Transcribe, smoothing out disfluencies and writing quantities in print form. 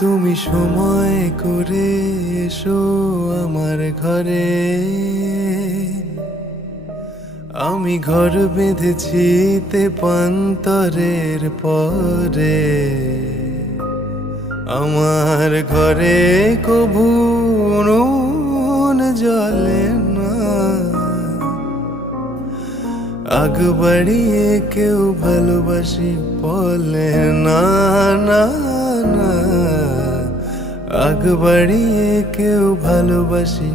তুমি সময় করে এসো আমার ঘরে, আমি ঘর বেঁধেছি তেপান্তরের পরে। আমার ঘরে কভু নুন জ্বলে না, আগ বাড়িয়ে কেউ ভালোবাসি বলে না, না না। আগ বাড়িয়ে কেউ ভালোবাসি